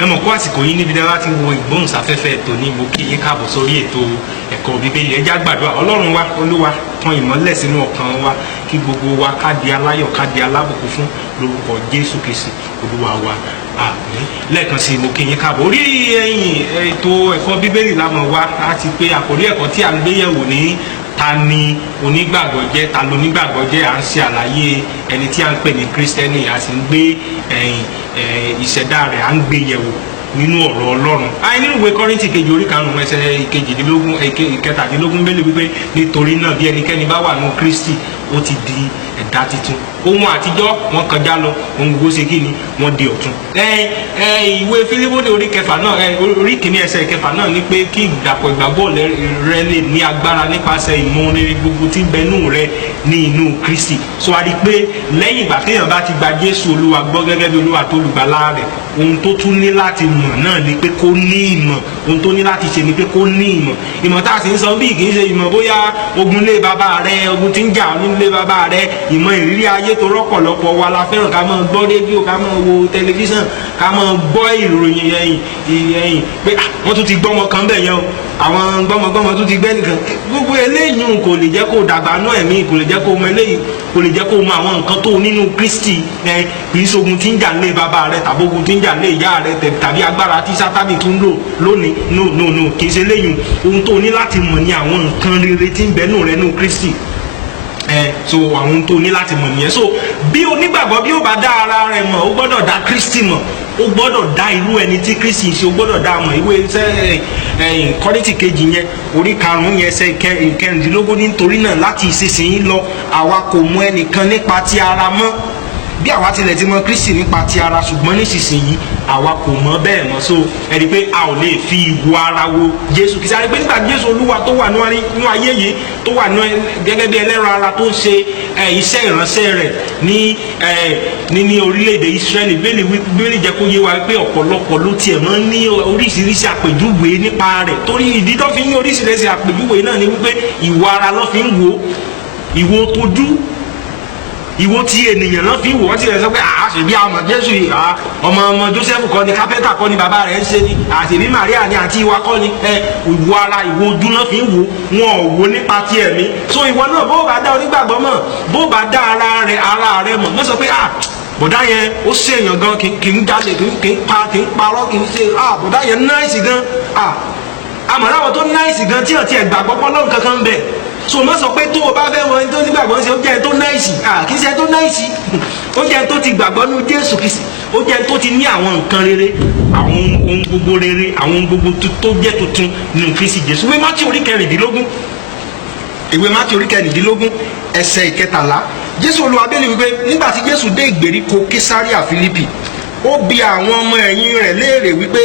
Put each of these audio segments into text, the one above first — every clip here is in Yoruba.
ẹ mọ̀ kó àsìkò yín níbi dára ti wo ìgbóhùnsáfẹ́fẹ́ ètò ní mo kí yín káàbọ̀ sórí ètò ẹ̀kọ́ bíbélì. ẹ jẹ́ á gbàdúrà. Ọlọ́run wa, Olúwa, tan ìmọ́lẹ̀ sínú ọkàn wa kí gbogbo wa ká di aláyọ̀, ká di alábùkún fún lórúkọ Jésù Kristi Olúwa wa. Àmín. Lẹ́ẹ̀kan sí mo kí yín káàbọ̀. Orí ètò ẹ̀kọ́ bíbélì la mọ̀ wá láti pé àkórí ẹ̀kọ́ tí a ń gbé yẹ̀wò ní ta ni onígbàgbọ́ jẹ́, ta ló onígbàgbọ́ jẹ́. À ń ṣe àlàyé ẹni tí a ń pè ní kírísítẹ́nì, a sì ń gbé ìṣẹ̀dá rẹ̀ à ń gbé yẹ̀wò nínú ọ̀rọ̀ Ọlọ́run. Nínú ìwé Kọ́ríńtì kejì orí karùn-ún ẹsẹ̀ ìkejìdínlógún ìkẹtàdínlógún bẹ́ẹ̀ lè wípé nítorí náà bí ẹnikẹ́ni bá wà nínú Kristi ó ti di ẹ̀dá tuntun, ohun àtijọ́ wọn kọjá lọ, ohun gbogbo ṣe kí ni wọ́n di ọ̀tun. Ìwé Fílípónì orí kẹfà náà orí kìíní ẹsẹ̀ ìkẹfà náà ní pé kí ìdàpọ̀ ìgbàgbọ́ rẹ lè ní agbára nípasẹ̀ ìmọ̀ rere gbogbo tí ń bẹ nínú rẹ ní inú Kristi. So a rí i pé lẹ́yìn ìgbà téèyàn bá ti gba Jésù Olúwa gbọ́ gẹ́gẹ́ bí Olúwa tó olùgbàlà rẹ̀, ohun tó tún ní láti mọ̀ náà ni pé kó ní ìmọ̀. Ohun tó ní láti ṣe ni pé kó ní ìmọ̀. Ìmọ̀ tá a sì ń sọ bí kì í ṣe ìmọ̀ bóyá ogun lé bàbá rẹ, ogun tí ń jà nílé bàbá rẹ, ìmọ̀ ìrírí ayé tó rọ́pọ̀lọpọ̀ wa la fẹ́ràn ká máa gbọ́ rédíò, ká máa wo tẹlifíṣàn, ká máa gbọ́ ìròyìn ẹ̀yìn pé wọ́n tún ti gbọ́mọ kan bẹ̀ yẹn o, àwọn gbọ́mọgbọ́mọ tún ti gbẹ́ nìkan. Gbogbo eléyìí kò lè jẹ́ kó dàgbà náà ẹ̀mí, kò lè jẹ́ kó mọ eléyìí, kò lè jẹ́ kó mọ àwọn nǹkan tó nínú Kristi. Kì í ṣogun tí ń jà lé bàbá rẹ tàbí ogun tí ń jà lé ìyá rẹ tàbí agbára tí Sátánì tún lò lónìí. No, kì í ṣe eléyìí. Ohun tó ní láti mọ̀ ni àwọn nǹkan rere tí ń bẹ nínú rẹ nínú Kristi. So àwọn ohun tó ní láti mọ̀ nìyẹn. So bí onígbàgbọ́ bí ó bá dá ara rẹ̀ mọ̀, ó gbọ́dọ̀ dá Kristi mọ̀, ó gbọ́dọ̀ dá irú ẹni tí Kristi ń ṣe, ó gbọ́dọ̀ dá mọ̀. Ìwé Kọ́ríńtì kejì yẹn orí karùn-ún yẹn ẹsẹ̀ ìkẹrìndínlógún nítorí náà láti ìsinsìnyí lọ àwa kò mọ ẹnìkan nípa ti ara mọ́ bí àwa tilẹ̀ ti mọ Kristi nípa ti ara, ṣùgbọ́n nísinsìnyí àwa kò mọ bẹ́ẹ̀ mọ́. So ẹ rí i pé a ò lè fi ìwo ara wo Jésù Kristi. A rí i pé nígbà Jésù Olúwa tó wà nínú ayé yìí, tó wà gẹ́gẹ́ bí ẹlẹ́ran ara tó ń ṣe iṣẹ́ ìránṣẹ́ rẹ̀ ní orílẹ̀-èdè Ísírẹ́lì, Bíbélì jẹ́ kó yé wa pé ọ̀pọ̀lọpọ̀ ló tiẹ̀ máa ń ní oríṣiríṣi àpèjúwe nípa rẹ̀. Torí ìdí tó fi ń ní oríṣiríṣi àpèjúwe náà ni wípé ìwo ara ló fi ń wo, ìwo tójú, ìwo tí ènìyàn náà fi wò wọ́n ti rẹ̀ sọ pé àṣèbí àmọ̀ Jésù yìí, ọmọ Jósẹ́fù kọ́ ni, kápẹ́ntà kọ́ ni bàbá rẹ̀ ń ṣe ni, àṣèbí Màríà ni àti ìwà kọ́ ni. Ìwo ara, ìwo ojú náà fi wò, wọn ò wo nípa ti ẹ̀mí. So ìwọ náà bó bá dá onígbàgbọ́ mọ̀, bó bá dá ara rẹ̀ mọ̀, wọ́n sọ pé bọ̀dá yẹn ó ṣèyàn gan, kì í jalè, kì í parọ́, kì í ṣe bọ̀dá yẹn náìsì gan. Àmọ́ láwọn tó náìsì gan tí ọ̀tí ẹ̀gbàgbọ́ pọ́lọ́run kankan bẹ̀. So má sọ pé tó o bá fẹ́ wọn tó nígbàgbọ́ ṣe ó jẹ́ tó náìsì, kì í ṣe tó náìsì, ó jẹ́ tó ti gbàgbọ́ nínú Jésù Kristi, ó jẹ́ tó ti ní àwọn nǹkan rere, àwọn ohun gbogbo rere, àwọn ohun gbogbo tó jẹ́ tuntun nínú Kristi Jésù. Ìwé Mátíù orí kẹrìndínlógún ẹsẹ̀ ìkẹtàlá, Jésù Olúwa bẹ́ẹ̀ ni wípé nígbà tí Jésù dé ìgbèríko Késáríà Fílípì, ó bi àwọn ọmọ ẹ̀yìn rẹ̀ léèrè wípé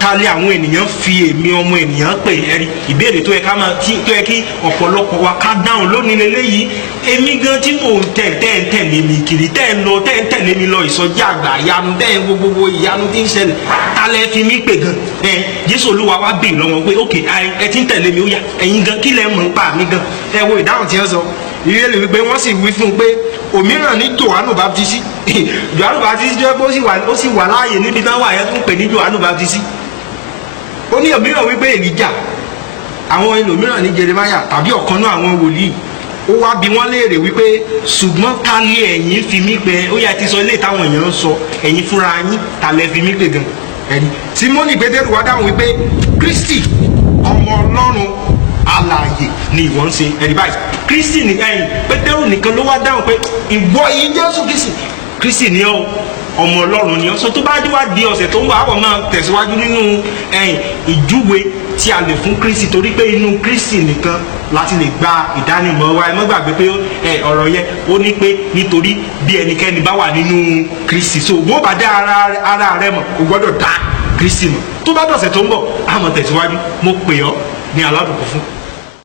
ta lé àwọn ènìyàn fi èmi ọmọ ènìyàn pè ẹ̀rí. Ìbéèrè tó yẹ kí ọ̀pọ̀lọpọ̀ wa ká dáhùn lónìí lélẹ́yìí. Èmi gan tí mò ń tẹ̀lé mi kiri, tẹ̀lé mi lọ ìsọjí àgbà ìyanu, gbogbo ìyanu tí ń ṣẹlẹ̀, ta lẹ fi mí pè gan. Jésù Olúwa wá bèèrè lọ́wọ́ pé ok, ẹ ti ń tẹ̀lé mi, ó yá ẹ̀yin gan kí lẹ mọ̀ ń pa mi gan. Ẹ wo ìdáhùn tí ẹ sọ. Ìrẹ́lẹ̀ wípé wọ́n sì wí fún un pé òmíràn ní Jòhánù Báptísì. Jòhánù Báptísì jẹ́ pé ó sì wà láàyè níbi náà wà yẹn tó ń pè ní Jòhánù Báptísì. Ó ní òmíràn wípé Èlíjà, àwọn ẹlòmíràn ní Jeremáyà tàbí ọ̀kan náà àwọn wòlíì. Ó wá bi wọ́n léèrè wípé ṣùgbọ́n ta ni ẹ̀yin fi mí pè? Ó yá ti sọ ilé táwọn èèyàn ń sọ, ẹ̀yin fúnra yín ta lẹ fi mí pè gan. Símónì Pétérù wá dáhùn wípé Kristi ọmọ Ọlọ́run alààyè ni ìwọ ń ṣe. Ẹ̀rí báyìí Kristi ní Pétérù nìkan ló wá dáhùn pé ìwọ yìí Jésù Kristi ni ọ́, ọmọ Ọlọ́run ni ọ́. So tó bá wá di ọ̀sẹ̀ tó ń bọ̀ àwọn máa tẹ̀síwájú nínú ìjúwe tí a lè fún Kristi, torí pé inú Kristi nìkan láti lè gba ìdánimọ̀ wa. Ẹ má gbàgbé pé ọ̀rọ̀ yẹn ó ní pé nítorí bí ẹnikẹ́ni bá wà nínú Kristi. So bó bá dá ara rẹ mọ̀, o gbọ́dọ̀ dá Kristi mọ̀. Tó bá dọ̀sẹ̀ tó ń bọ̀ a máa tẹ̀síwájú. Mo pè ọ́ ní aládùúgbò fún